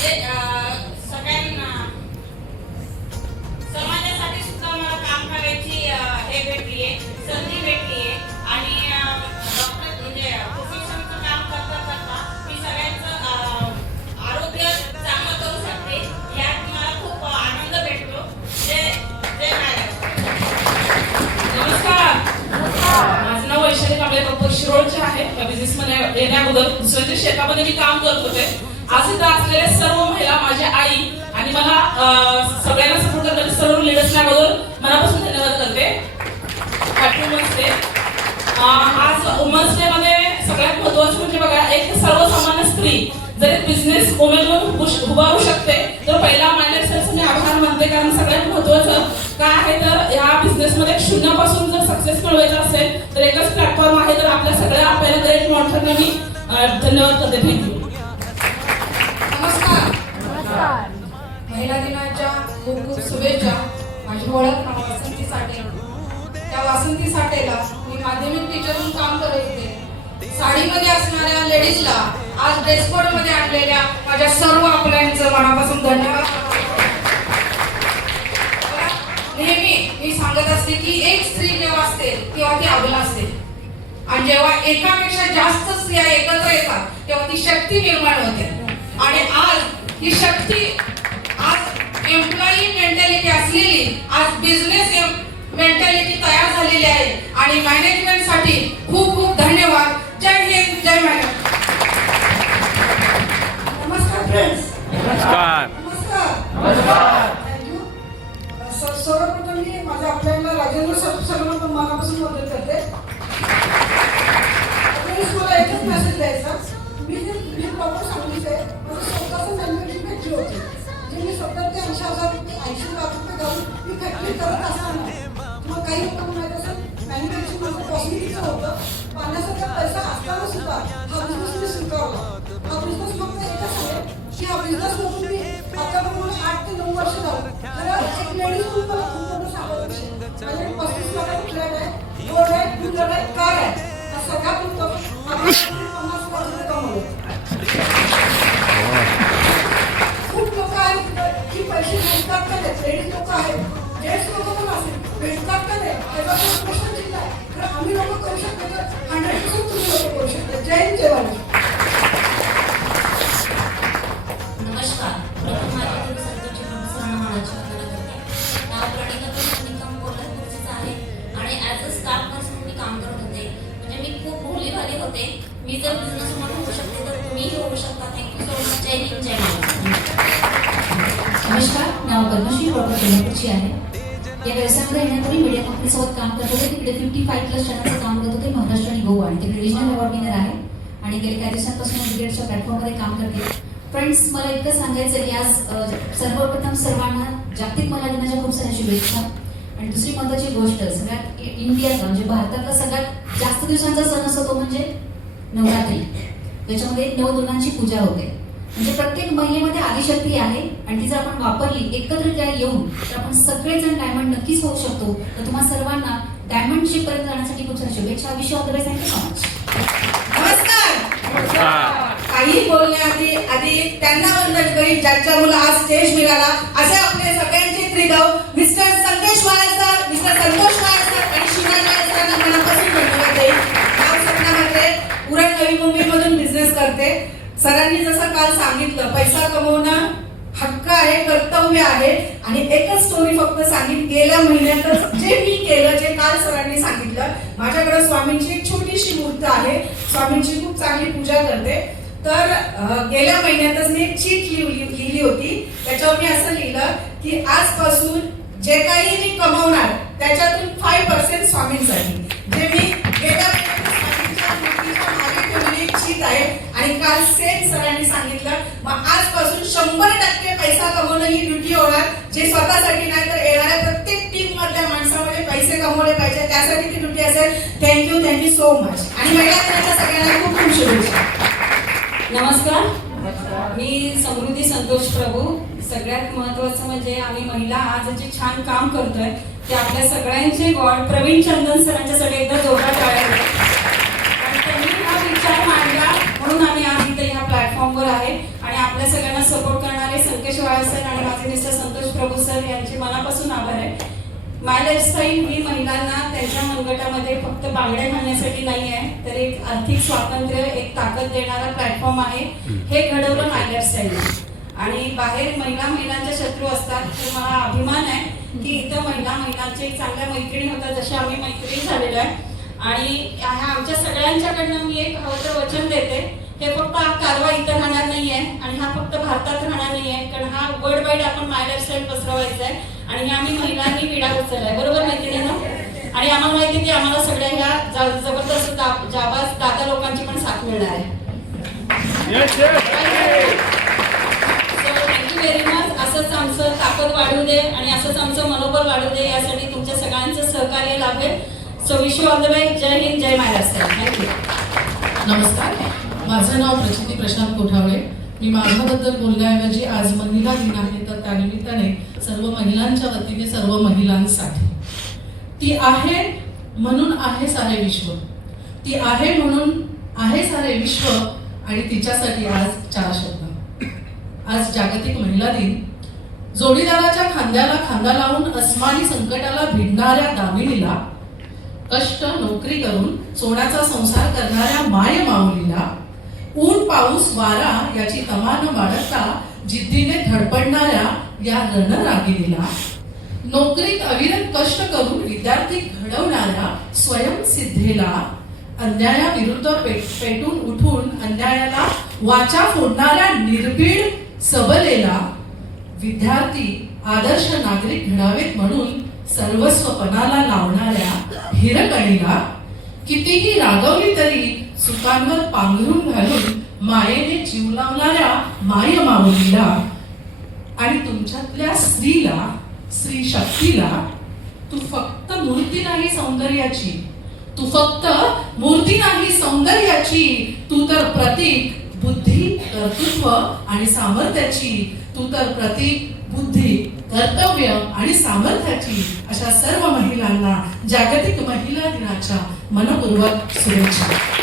म्हणजे सगळ्यांना समाजासाठी सुद्धा मला काम करायची हे भेटली आहे, संधी भेटली आहे. आणि डॉक्टर म्हणजे प्रोफेशनचं काम करता करता मी सगळ्यांचं आरोग्य चांगलं करू शकते, यात मला खूप आनंद भेटतो. जय जय महाराष्ट्र. नमस्कार, माझं नाव वैशाली कांबळे पप्पू शिरोळचे आहे. या बिझनेसमध्ये येण्याअगोदर दुसऱ्याच्या शेतामध्ये मी काम करत होते. आज इथं असलेल्या सर्व महिला, माझी आई आणि मला सगळ्यांना सपोर्ट करणारे सर्व लिडर्सना अगोदर मनापासून धन्यवाद करते. Happy women's day. आज वुमन्स डे मध्ये सगळ्यात महत्त्वाचं म्हणजे बघा, एक सर्वसामान्य स्त्री जर बिझनेस वुमेन उभारू शकते तर पहिला मायलेक्सचं मी आभार मानते. कारण सगळ्यात महत्त्वाचं काय आहे तर या बिझनेसमध्ये शून्यापासून जर सक्सेस मिळवायचं असेल तर एकच प्लॅटफॉर्म आहे. तर आपल्या सगळ्या आपल्याला ग्रेट मॉन्टरना मी धन्यवाद करते. थँक्यू. नमस्कार. महिला दिनाच्या खूप खूप शुभेच्छा. माझी ओळख नाव वासंती साठे. त्या वासंती साठेला मी माध्यमिक टीचर म्हणून काम करत होते. साडीमध्ये असणाऱ्या लेडीजला आज ड्रेस कोड मध्ये आणलेल्या माझ्या सर्व आपल्यांचं मनापासून धन्यवाद. नेहमी मी सांगत असते की एक स्त्री जेव्हा असते तेव्हा ती अबला असते, आणि जेव्हा एकापेक्षा जास्त स्त्रिया एकत्र येतात तेव्हा ती शक्ती निर्माण होते. आणि आज ही शक्ती, आज एम्प्लॉई मेंटॅलिटी असलेली आज बिझनेस मेंटॅलिटी तयार झालेली आहे. आणि मॅनेजमेंट साठी खूप खूप धन्यवाद. जय हिंद, जय महाराष्ट्र. नमस्कार फ्रेंड्स. नमस्कार. नमस्कार. थँक्यू. सर्वप्रथम मी माझ्या आपल्याला राजेंद्र सर मनापासून मदत करते. मला एकच मेसेज द्यायचा, मी प्रॉपर सांगलीच आहे. माझं स्वतःचं मॅन्युफॅक्चरिंग फॅक्टरी होती, जे मी 70 ते 80,000 80 लाख रुपये घालून मी फॅक्टरी करत असताना मग काही लोकांना माहीत असेल मॅन्युफॅक्चरिंग माझं कॉस्मेटिकचं होतं. पाण्यासारखा पैसा असताना सुद्धा हा बिझनेस मी स्वीकारला. हा बिझनेस फक्त एकच आहे की हा बिझनेस मधून मी आतापर्यंत 8 ते 9 वर्ष झालं. तर एक लेडीज म्हणून मला खूप मोठं सांगायचं माझ्याकडे 35 लाखाचा फ्लॅट आहे, 4 आहे, 2 व्हीलर आहे, कार आहे. हा सगळ्यात उत्तम 50 लाख रुपये कमवले. खूप लोक आहेत की पैसे भेटतात का नाही, लेडीज लोक आहेत, जेंट्स लोक पण असेल, भेटतात का नाही त्याचा प्रश्न चिन्ह आहे. तर आम्ही लोक करू शकतो तर 100% तुम्ही लोक करू शकता. जय हिंद, जय महाराष्ट्र. नमस्कार. प्रथम माझ्या संतोषी प्रोफेसर महाराज करते. नाव प्रणिता निकम कोल्हापूरचं आहे आणि ॲज अ स्टाफ नर्स मी काम करत होते. म्हणजे मी खूप भोलीभाली होते. मी जर बिझनेस वुमन होऊ शकते तर तुम्हीही होऊ शकता. Thank you so much. जय हिंद, जय महाराष्ट्र. नमस्कार. नाव पद्मश्री डॉक्टर कोल्हापूरची आहे. या व्यवसायामध्ये येण्यापूर्वी मीडिया कंपनीसोबत काम करत होते. तिकडे 55+ चॅनलचं काम करत होते, महाराष्ट्र आणि गोवा, आणि तिकडे रिजनल अवॉर्ड विनर आहे आणि गेल्या काही दिवसांपासून क्रिकेटच्या प्लॅटफॉर्ममध्ये काम करते. फ्रेंड्स, मला इतकं सांगायचं की आज सर्वप्रथम सर्वांना जागतिक महिला दिनाच्या खूप साऱ्या शुभेच्छा. आणि दुसरी महत्त्वाची गोष्ट, सगळ्यात इंडियाचा म्हणजे भारतातला सगळ्यात जास्त दिवसांचा सण असतो तो म्हणजे नवरात्री. त्याच्यामध्ये 9 दुर्गांची पूजा होते. म्हणजे प्रत्येक महिलेमध्ये आदिशक्ती आहे आणि ती जर आपण वापरली एकत्रित येऊन तर आपण सगळेजण डायमंड नक्कीच होऊ शकतो. तर तुम्हा सर्वांना डायमंड शिप पर्यंत जाण्यासाठी खूप साऱ्या शुभेच्छा. Wish all the best. Thank you so much. नमस्कार. काही बोलण्याआधी त्यांना वंदन करी ज्यांच्या मुलं आज स्टेज मिळाला. असे आपले सगळ्यांचे त्रिभाव mister Santosh Wale sir, mister Santosh Wale sir आणि शिवाजी वाळे सरांना मनापासून धन्यवाद देईल. नाव सपनामध्ये उरण नवी मुंबईमधून बिझनेस करते. सरांनी जसं काल सांगितलं, पैसा कमवणं हक्क आहे, कर्तव्य आहे. आणि एकच स्टोरी फक्त सांगितली. गेल्या महिन्यातच जे मी केलं, जे काल सरांनी सांगितलं, माझ्याकडे स्वामींची एक छोटीशी मूर्त आहे. स्वामींची खूप चांगली पूजा करते. तर गेल्या महिन्यातच मी एक चीट लिहिली होती. त्याच्यावर मी असं लिहिलं की आजपासून जे काही मी कमवणार त्याच्यातून 5% स्वामींसाठी. जे मी गेल्या चीट आहे. आणि काल सेम सरांनी सांगितलं, मग आजपासून 100% पैसा कमवणं ही ड्युटी होणार. जे स्वतःसाठी नाही तर येणाऱ्या प्रत्येक टीम मधल्या माणसामध्ये पैसे कमवले पाहिजे, त्यासाठी ती ड्युटी असेल. Thank you so much. आणि महिला दिनाच्या सगळ्यांना खूप खूप शुभेच्छा. नमस्कार. मी समृद्धी संतोष प्रभू. सगळ्यात महत्त्वाचं म्हणजे आम्ही महिला आज जे छान काम करतोय ते आपल्या सगळ्यांचे गॉड प्रवीण चंदन सरांच्यासाठी एकदा जोरदार टाळ्या द्या. त्यांनी हा विचार मांडला म्हणून आम्ही आज इथे ह्या प्लॅटफॉर्मवर आहे आणि आपल्या सगळ्यांना सपोर्ट करणार सर यांचे मनापासून आभार आहे. माय लाईफस्टाईल ही महिलांना त्यांच्या मनगटामध्ये फक्त बांगड्या घालण्यासाठी नाही आहे, तर एक आर्थिक स्वातंत्र्य, एक ताकद देणारा प्लॅटफॉर्म आहे. हे घडवलं माय लाईफस्टाईल. आणि बाहेर महिलांच्या शत्रू असतात, तर मला अभिमान आहे की इथं महिलांचे चांगल्या मैत्रिणी होतात, जशा आम्ही मैत्रिणी झालेल्या आहे. आणि ह्या आमच्या सगळ्यांच्याकडनं मी एक हवं तर वचन देते, हे फक्त हा कारवा इथं राहणार नाही आहे आणि हा फक्त भारतात राहणार नाही आहे, कारण हा वर्ल्ड वाईड आपण माय लाईफस्टाईल पसरवायचा आहे. आणि हे आम्ही महिलांनी विडा उचलला आहे, बरोबर मैत्रिणींनो? आणि आम्हाला माहिती आहे की आम्हाला सगळ्या ह्या जबरदस्त जाबाज दादा लोकांची पण साथ मिळणार आहे. Thank you very much. असंच आमचं ताकद वाढू दे आणि असंच आमचं मनोबल वाढू दे, यासाठी तुमच्या सगळ्यांचं सहकार्य लाभेल. So wish you all the way. जय हिंद, जय महाराष्ट्र. थँक्यू. नमस्कार, माझं नाव प्रचिती प्रशांत कोठावळे. मी माझ्याबद्दल बोलण्याऐवजी आज महिला दिन आहे, तर त्यानिमित्ताने सर्व महिलांच्या वतीने सर्व महिलांसाठी, ती आहे म्हणून आहे सारे विश्व, ती आहे म्हणून आहे सारे विश्व, आणि तिच्यासाठी आज 4 शब्द. आज जागतिक महिला दिन. जोडीदाराच्या खांद्याला खांदा लावून अस्मानी संकटाला भिडणाऱ्या दामिनीला, कष्ट नोकरी करून सोन्याचा संसार करणाऱ्या माय माऊलीला, ऊन पाऊस वारा याची तमा न बाळगता जिद्दीने धडपडणाऱ्या या रणरागिणीला, नोकरीत अविरत कष्ट करून विद्यार्थी घडवणाऱ्या स्वयंसिद्धेला, अन्यायाविरुद्ध पेटून उठून अन्यायाला वाचा फोडणाऱ्या निर्भीड सबलेला, विद्यार्थी आदर्श नागरिक घडावेत म्हणून सर्वस्व पणाला लावणाऱ्या हिरकणीला, कितीही रागवली तरी सुखांवर पांघरून घालून मायेने जीव लावणाऱ्या माय माऊलीला, आणि तुमच्यातल्या स्त्रीला, स्त्री शक्तीला, तू फक्त मूर्ती नाही सौंदर्याची, तू फक्त मूर्ती नाही सौंदर्याची, तू तर प्रतीक बुद्धी, कर्तृत्व आणि सामर्थ्याची, तू तर प्रतीक बुद्धी, कर्तव्य आणि सामर्थ्याची. अशा सर्व महिलांना जागतिक महिला दिनाच्या मनपूर्वक शुभेच्छा.